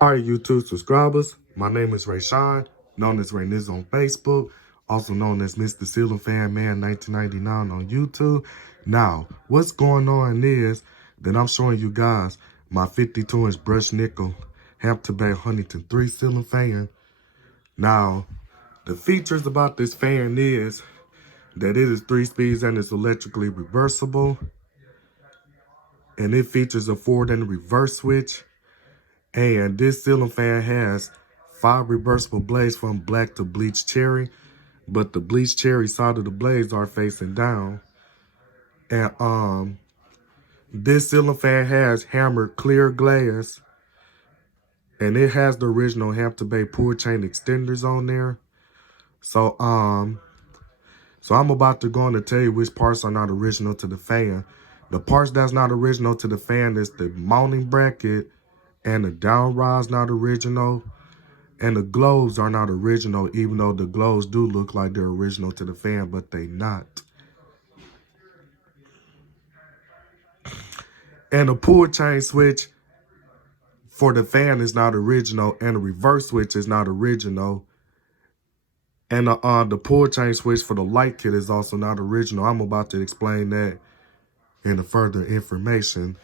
All right, YouTube subscribers, my name is Rayshawn, known as Rayniz on Facebook, also known as Mr. Ceiling Fan Man 1999 on YouTube. Now, what's going on is that I'm showing you guys my 52-inch brushed nickel Hampton Bay Huntington 3 ceiling fan. Now, the features about this fan is that it is 3 speeds and it's electrically reversible, and it features a forward and reverse switch. And this ceiling fan has 5 reversible blades from black to bleached cherry, but the bleached cherry side of the blades are facing down. And this ceiling fan has hammered clear glass, and it has the original Hampton Bay pull chain extenders on there. So I'm about to go on to tell you which parts are not original to the fan. The parts that's not original to the fan is the mounting bracket and the down rod's not original. And the globes are not original, even though the globes do look like they're original to the fan, but they not. And the pull chain switch for the fan is not original, and the reverse switch is not original. And the pull chain switch for the light kit is also not original. I'm about to explain that in the further information.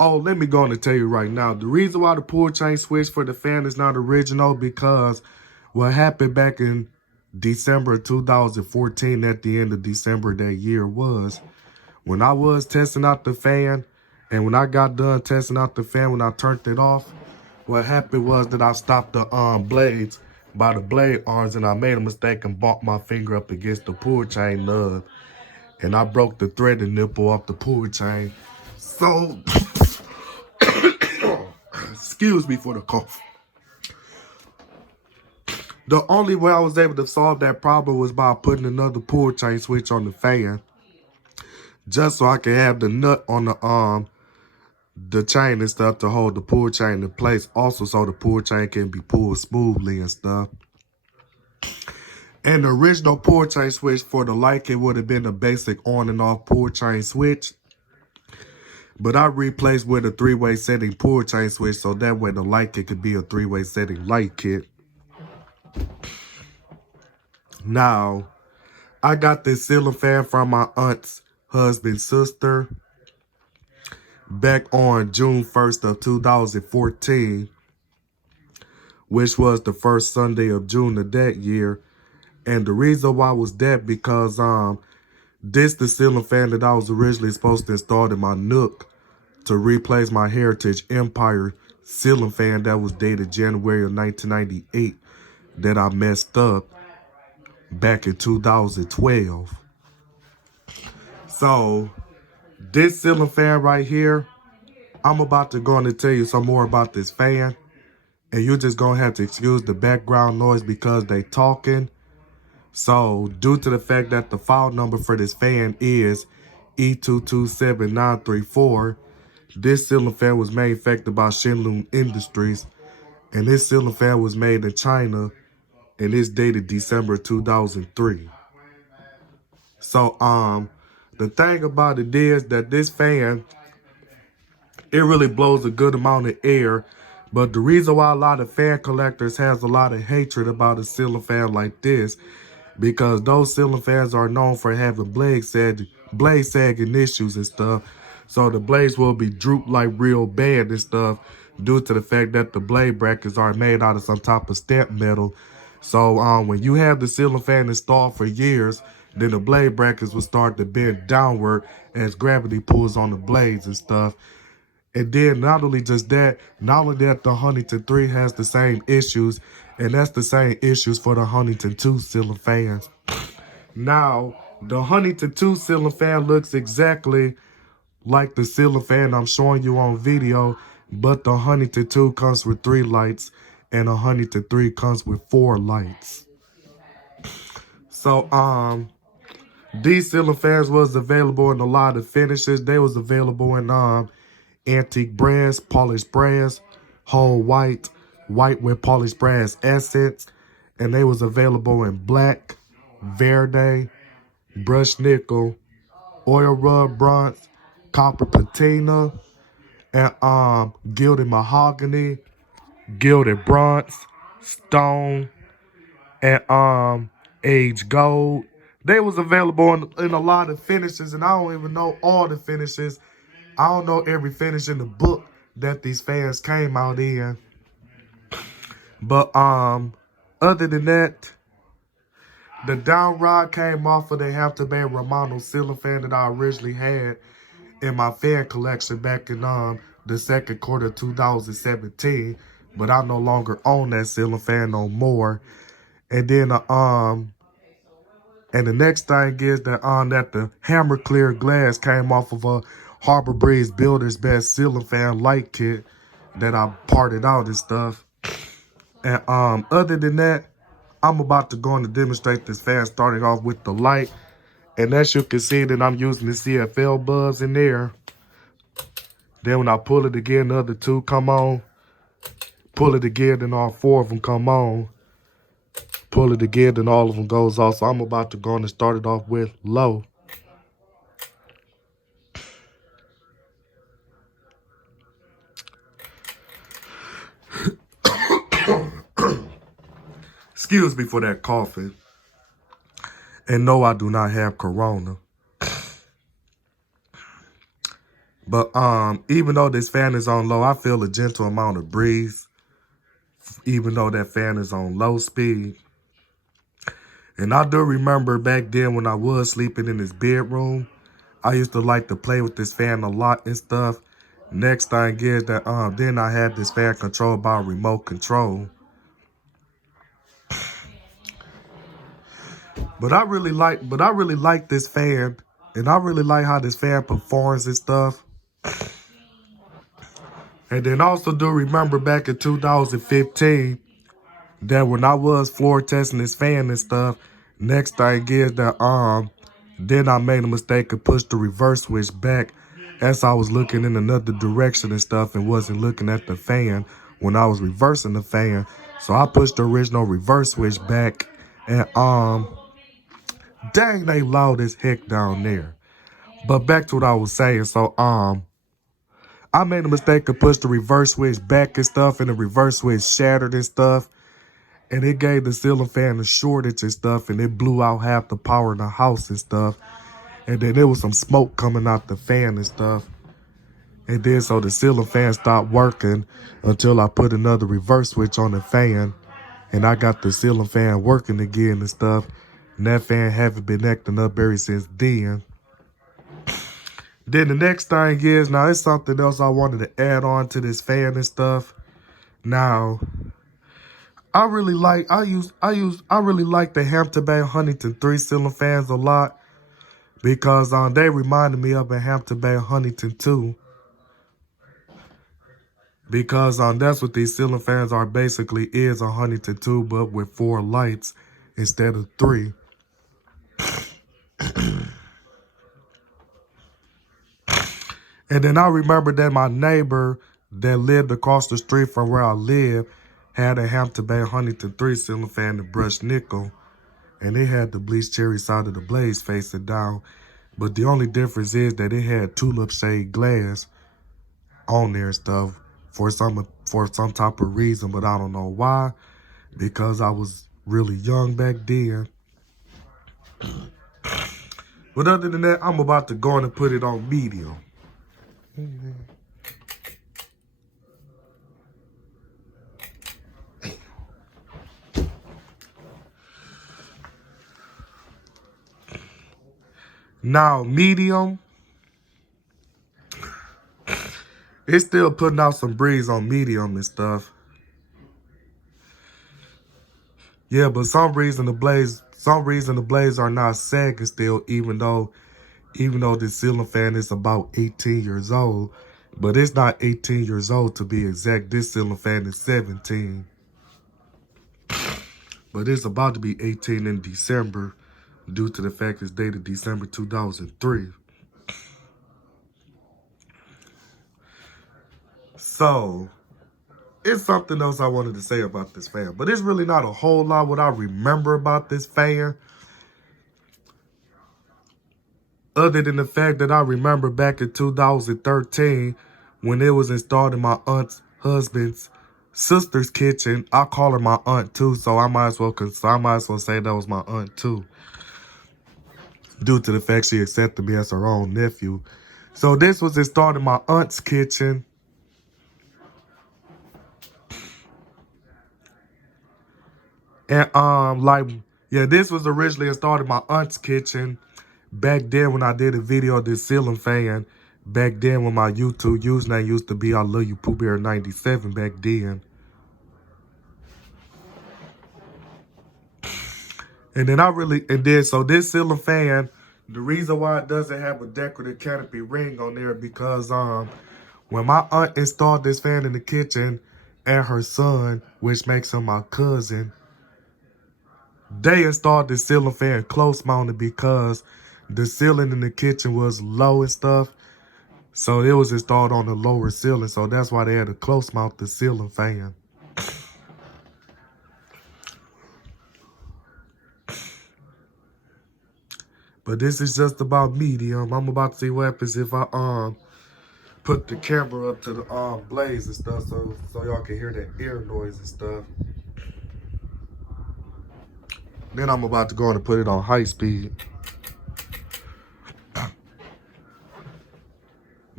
Oh, let me go on and tell you right now. The reason why the pull chain switch for the fan is not original because what happened back in December 2014, at the end of December that year, was when I was testing out the fan, and when I got done testing out the fan, when I turned it off, what happened was that I stopped the blades by the blade arms, and I made a mistake and bumped my finger up against the pull chain nub, and I broke the threaded nipple off the pull chain. So, excuse me for the cough. The only way I was able to solve that problem was by putting another pull chain switch on the fan, just so I could have the nut on the chain and stuff to hold the pull chain in place. Also, so the pull chain can be pulled smoothly and stuff. And the original pull chain switch for the light kit would have been a basic on and off pull chain switch, but I replaced with a 3-way setting pull chain switch, so that way the light kit could be a 3-way setting light kit. Now, I got this ceiling fan from my aunt's husband's sister back on June 1st of 2014, which was the first Sunday of June of that year. And the reason why was that because this the ceiling fan that I was originally supposed to install in my nook to replace my Heritage Empire ceiling fan that was dated January of 1998 that I messed up back in 2012. So this ceiling fan right here, I'm about to go on and tell you some more about this fan, and you're just gonna have to excuse the background noise because they talking. So, due to the fact that the file number for this fan is E227934, this ceiling fan was manufactured by Shenlong Industries, and this ceiling fan was made in China, and it's dated December 2003. So, the thing about it is that this fan, it really blows a good amount of air, but the reason why a lot of fan collectors has a lot of hatred about a ceiling fan like this, because those ceiling fans are known for having blade sagging issues and stuff. So the blades will be drooped like real bad and stuff due to the fact that the blade brackets are made out of some type of stamp metal. So when you have the ceiling fan installed for years, then the blade brackets will start to bend downward as gravity pulls on the blades and stuff. And then not only just that, not only that, the Huntington 3 has the same issues, and that's the same issues for the Huntington 2 ceiling fans. Now, the Huntington 2 ceiling fan looks exactly like the ceiling fan I'm showing you on video, but the Huntington 2 comes with 3 lights, and the Huntington 3 comes with 4 lights. So, these ceiling fans was available in a lot of finishes. They was available in antique brass, polished brass, whole white, white with polished brass accents, and they was available in black, verde, brushed nickel, oil rub bronze, copper patina, and gilded mahogany, Gilded Bronze, Stone, and Age Gold. They was available in a lot of finishes, and I don't even know all the finishes. I don't know every finish in the book that these fans came out in. But other than that, the down rod came off of the Hampton Bay Romano ceiling fan that I originally had in my fan collection back in the second quarter of 2017. But I no longer own that ceiling fan no more. And then and the next thing is that the hammer clear glass came off of a Harbor Breeze Builder's Best ceiling fan light kit that I parted out and stuff. And other than that, I'm about to go on to demonstrate this fan, starting off with the light. And as you can see that I'm using the CFL bulbs in there. Then when I pull it again, the other two come on. Pull it again, then all four of them come on. Pull it again, then all of them goes off. So I'm about to go on and start it off with low. Excuse me for that coughing. And no, I do not have corona. But even though this fan is on low, I feel a gentle amount of breeze. Even though that fan is on low speed. And I do remember back then when I was sleeping in this bedroom, I used to like to play with this fan a lot and stuff. Next thing is that then I had this fan controlled by a remote control. But I really like this fan, and I really like how this fan performs and stuff. And then also do remember back in 2015 that when I was floor testing this fan and stuff, next thing is that then I made a mistake and pushed the reverse switch back as I was looking in another direction and stuff and wasn't looking at the fan when I was reversing the fan. So I pushed the original reverse switch back, and dang, they loud as heck down there. But back to what I was saying. So I made a mistake to push the reverse switch back and stuff, and the reverse switch shattered and stuff. And it gave the ceiling fan a shortage and stuff, and it blew out half the power in the house and stuff. And then there was some smoke coming out the fan and stuff. And then so the ceiling fan stopped working until I put another reverse switch on the fan. And I got the ceiling fan working again and stuff. And that fan haven't been acting up ever since then. Then the next thing is, now it's something else I wanted to add on to this fan and stuff. Now, I really like the Hampton Bay Huntington 3 ceiling fans a lot because they reminded me of a Hampton Bay Huntington 2. Because that's what these ceiling fans are basically, is a Huntington 2 but with 4 lights instead of 3. And then I remember that my neighbor that lived across the street from where I live had a Hampton Bay Huntington 3 ceiling fan, the brushed nickel. And it had the bleached cherry side of the blaze facing down. But the only difference is that it had tulip shade glass on there and stuff for some type of reason, but I don't know why. Because I was really young back then. But other than that, I'm about to go on and put it on medium. Now, medium, it's still putting out some breeze on medium and stuff. Yeah, but some reason the blades are not sagging still, even though this ceiling fan is about 18 years old. But it's not 18 years old to be exact. This ceiling fan is 17. But it's about to be 18 in December due to the fact it's dated December 2003. So, it's something else I wanted to say about this fan. But it's really not a whole lot what I remember about this fan. Other than the fact that I remember back in 2013 when it was installed in my aunt's husband's sister's kitchen. I call her my aunt too, so I might as well say that was my aunt too, due to the fact she accepted me as her own nephew. So this was installed in my aunt's kitchen. And this was originally installed in my aunt's kitchen back then when I did a video of this ceiling fan. Back then when my YouTube username used to be I Love You Pooh Bear 97 back then. So this ceiling fan, the reason why it doesn't have a decorative canopy ring on there because when my aunt installed this fan in the kitchen and her son, which makes him my cousin, they installed the ceiling fan close mounted because the ceiling in the kitchen was low and stuff. So it was installed on the lower ceiling. So that's why they had to close mount the ceiling fan. But this is just about medium. I'm about to see what happens if I put the camera up to the blaze and stuff so y'all can hear that air noise and stuff. Then I'm about to go and put it on high speed.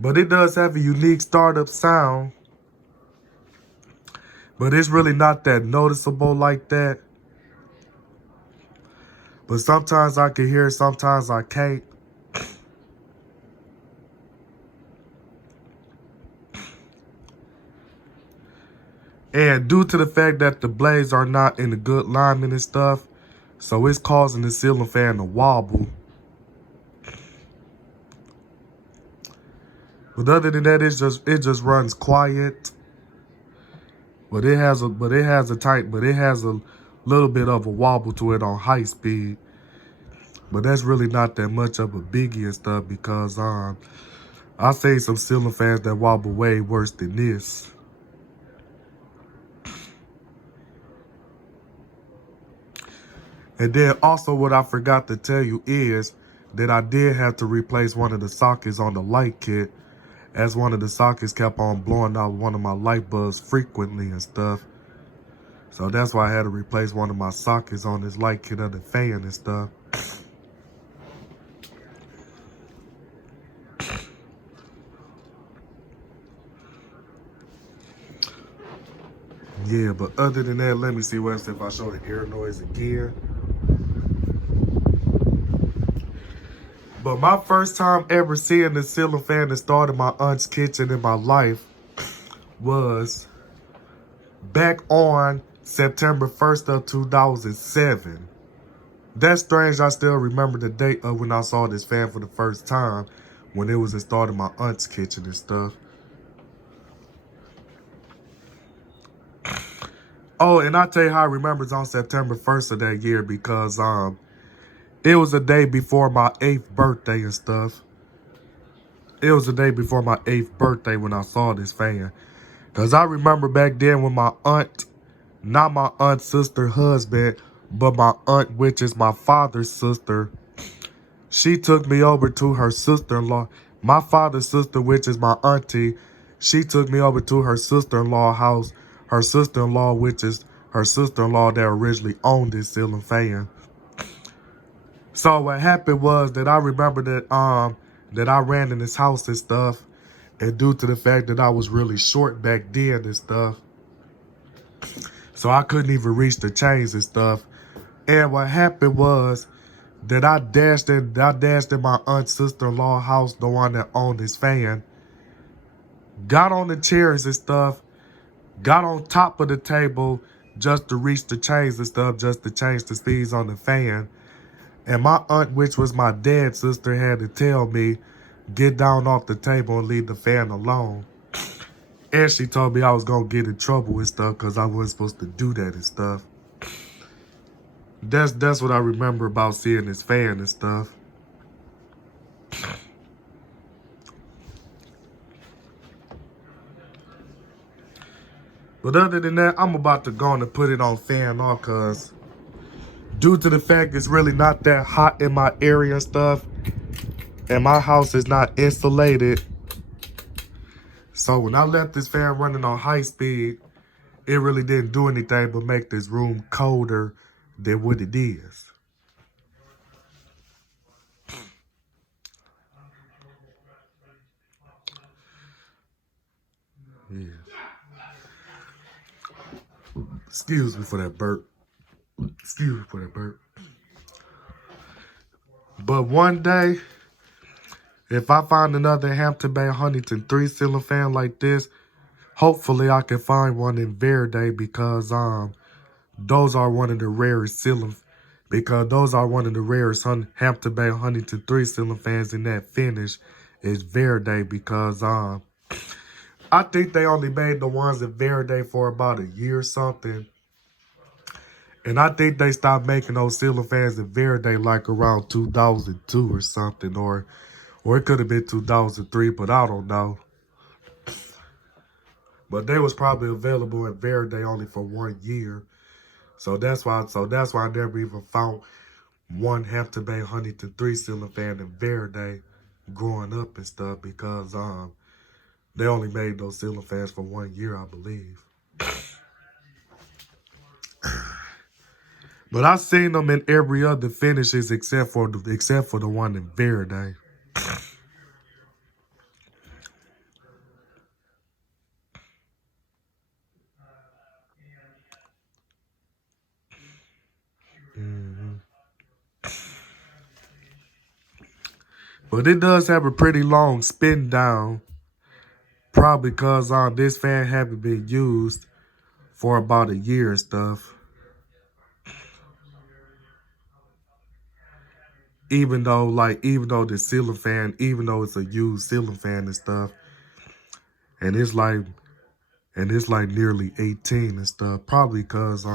But it does have a unique startup sound. But it's really not that noticeable like that. But sometimes I can hear it, sometimes I can't. And due to the fact that the blades are not in a good alignment and stuff, so it's causing the ceiling fan to wobble. But other than that, it just runs quiet. But it has a little bit of a wobble to it on high speed. But that's really not that much of a biggie and stuff because I seen some ceiling fans that wobble way worse than this. And then also what I forgot to tell you is that I did have to replace one of the sockets on the light kit, as one of the sockets kept on blowing out one of my light bulbs frequently and stuff. So that's why I had to replace one of my sockets on this light kit of the fan and stuff. Yeah, but other than that, let me see what if I show the air noise again. But my first time ever seeing the ceiling fan installed in my aunt's kitchen in my life was back on September 1st of 2007. That's strange. I still remember the date of when I saw this fan for the first time, when it was installed in my aunt's kitchen and stuff. Oh, and I'll tell you how I remember it's on September 1st of that year because it was a day before my 8th birthday and stuff. It was the day before my 8th birthday when I saw this fan. Because I remember back then when my aunt, not my aunt's sister husband, but my aunt, which is my father's sister, she took me over to her sister-in-law. My father's sister, which is my auntie, she took me over to her sister-in-law house. Her sister-in-law, which is her sister-in-law that originally owned this ceiling fan. So what happened was that I remember that I ran in this house and stuff. And due to the fact that I was really short back then and stuff, so I couldn't even reach the chains and stuff. And what happened was that I dashed in my aunt's sister-in-law house, the one that owned this fan, got on the chairs and stuff, got on top of the table just to reach the chains and stuff, just to change the speeds on the fan. And my aunt, which was my dad's sister, had to tell me, get down off the table and leave the fan alone. And she told me I was going to get in trouble and stuff because I wasn't supposed to do that and stuff. That's what I remember about seeing this fan and stuff. But other than that, I'm about to go on and put it on fan off because due to the fact it's really not that hot in my area and stuff, and my house is not insulated. So when I left this fan running on high speed, it really didn't do anything but make this room colder than what it is. Yeah. Excuse me for that burp. Excuse me for that burp. But one day, if I find another Hampton Bay Huntington 3-ceiling fan like this, hopefully I can find one in Verde because those are one of the rarest ceiling Hampton Bay Huntington 3-ceiling fans in that finish is Verde because I think they only made the ones in Verde for about a year or something. And I think they stopped making those ceiling fans in Verde like around 2002 or something, or it could have been 2003, but I don't know. But they was probably available in Verde only for 1 year. So that's why I never even found one Hampton Bay Huntington 3-ceiling fan in Verde growing up and stuff because they only made those ceiling fans for 1 year, I believe. But I've seen them in every other finishes except for the one in Verde. But it does have a pretty long spin down. Probably because this fan haven't been used for about a year and stuff. Even though the ceiling fan, even though it's a used ceiling fan and stuff, and it's like nearly 18 and stuff. Probably because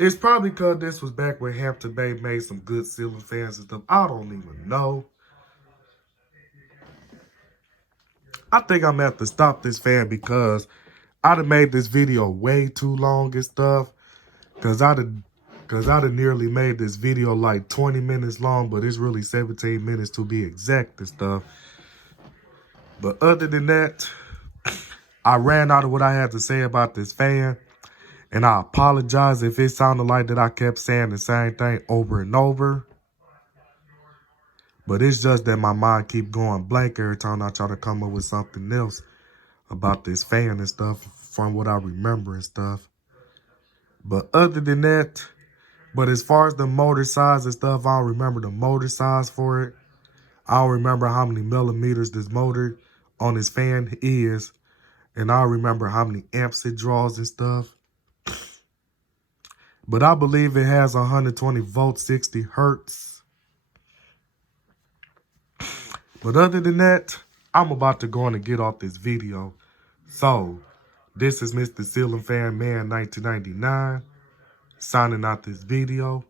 it's probably because this was back when Hampton Bay made some good ceiling fans and stuff. I don't even know. I think I'm gonna have to stop this fan because I done made this video way too long and stuff. Cause I done nearly made this video like 20 minutes long, but it's really 17 minutes to be exact and stuff. But other than that, I ran out of what I had to say about this fan. And I apologize if it sounded like that I kept saying the same thing over and over. But it's just that my mind keep going blank every time I try to come up with something else about this fan and stuff from what I remember and stuff. But other than that, but as far as the motor size and stuff, I don't remember the motor size for it. I don't remember how many millimeters this motor on this fan is. And I don't remember how many amps it draws and stuff. But I believe it has 120 volts, 60 hertz. But other than that, I'm about to go on and get off this video. So, this is Mr. Ceiling Fan Man 1999 signing out this video.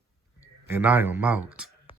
And I am out.